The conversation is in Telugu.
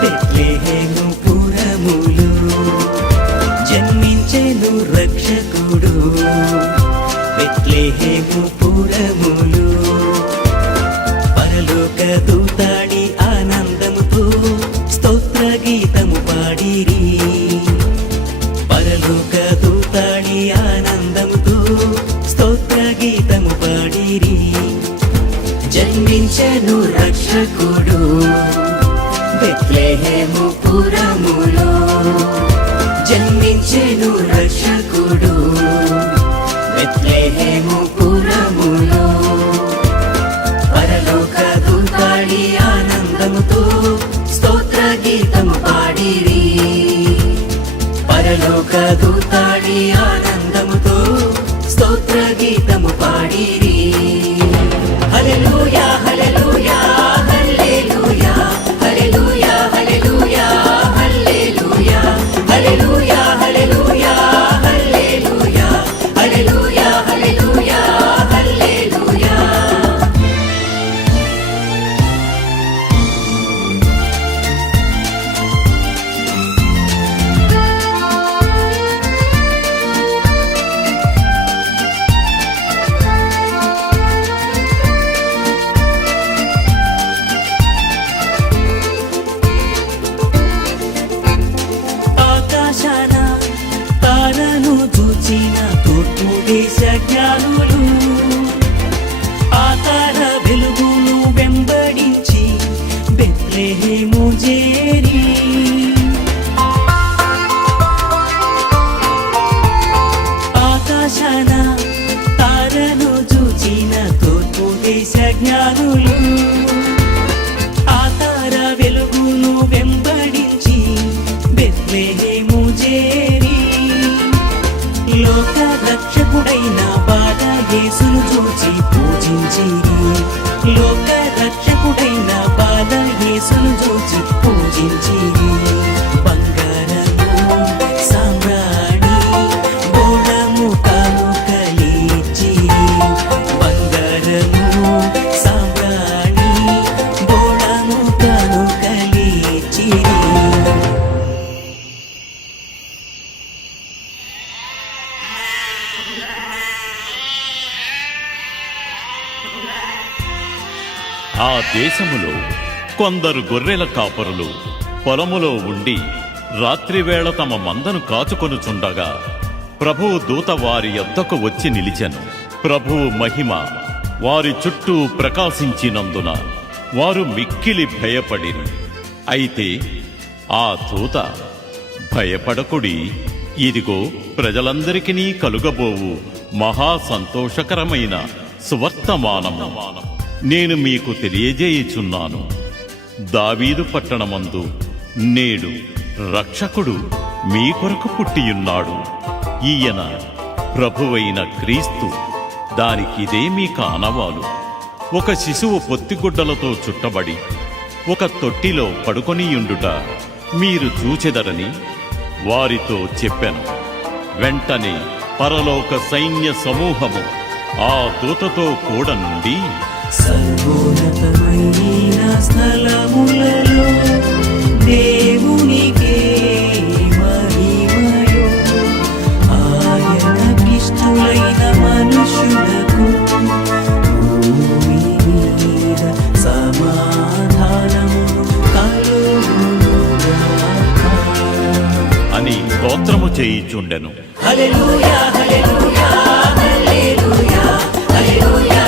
బెత్లెహేము పురములో జన్మించెను రక్షకుడు. బెత్లెహేము పురములో పరలోక దూతాడి ఆనందముతో స్తోత్ర గీతము పాడిరి. పరలోక దూతాడి ఆనందముతో స్తోత్ర గీతము పాడిరి. జన్మించెను రక్షకుడు బెత్లెహేము పురములో. జన్మించెను రక్షకుడు బెత్లెహేము పురములో. పరలోక దూతాడి ఆనందముతో స్తోత్ర గీతము పాడిరి. పరలోక దూతాడి ఆనందముతో స్తోత్ర గీతము పాడిరి. హల్లెలూయా హల్లెలూయా హల్లెలూయా హల్లెలూయా హల్లెలూయా హల్లెలూయా హల్లెలూయా హల్లెలూయా హల్లెలూయా హల్లెలూయా హల్లెలూయా హల్లెలూయా. ఆకాశాన తారను చూచిన తూర్పు దేశ జ్ఞానులు ఆ తార వెలుగును వెంబడించి బెత్లెహేము చేరి. ఆకాశాన తారను చూచిన తూర్పు దేశ జ్ఞానులు ఆ తార వెలుగును వెంబడించి బెత్లెహేము చేరి. లోక రక్షకుడైన బాల యేసును చూచి పూజించిరి. లోక రక్షకుడైన బాల యేసును చూచి పూజించిరి. బంగారము సామ్రాణి బోళము కానుకలిచ్చిరి. బంగారము సామ్రాణి బోళము కానుకలిచ్చిరి. ఆ దేశములో కొందరు గొర్రెల కాపరులు పొలములో ఉండి రాత్రివేళ తమ మందను కాచుకొనుచుండగా ప్రభువు దూత వారి యొద్దకు వచ్చి నిలిచెను. ప్రభువు మహిమ వారి చుట్టూ ప్రకాశించినందున వారు మిక్కిలి భయపడిరి. అయితే ఆ దూత, భయపడకుడి, ఇదిగో ప్రజలందరికీ కలుగబోవు మహా సంతోషకరమైన సువర్తమానము నేను మీకు తెలియజేయుచున్నాను. దావీదు పట్టణమందు నేడు రక్షకుడు మీ కొరకు పుట్టియున్నాడు. ఈయన ప్రభువైన క్రీస్తు. దానికిదే మీ కానవాలు. ఒక శిశువు పొత్తిగుడ్డలతో చుట్టబడి ఒక తొట్టిలో పడుకొనియుండుట మీరు చూచెదరని వారితో చెప్పెను. వెంటనే పరలోక సైన్య సమూహము ఆ దూతతో కూడా నుండి సర్వోన్నతమైన స్థలములలో దేవునికే మహిమయు. ఆయనకిష్టులైన మనుషులకు భూమి మీద సమాధానమును కలుగునుగాక అని స్తోత్రము చేయుచుండెను. హల్లెలూయా హల్లెలూయా హల్లెలూయా హల్లెలూయా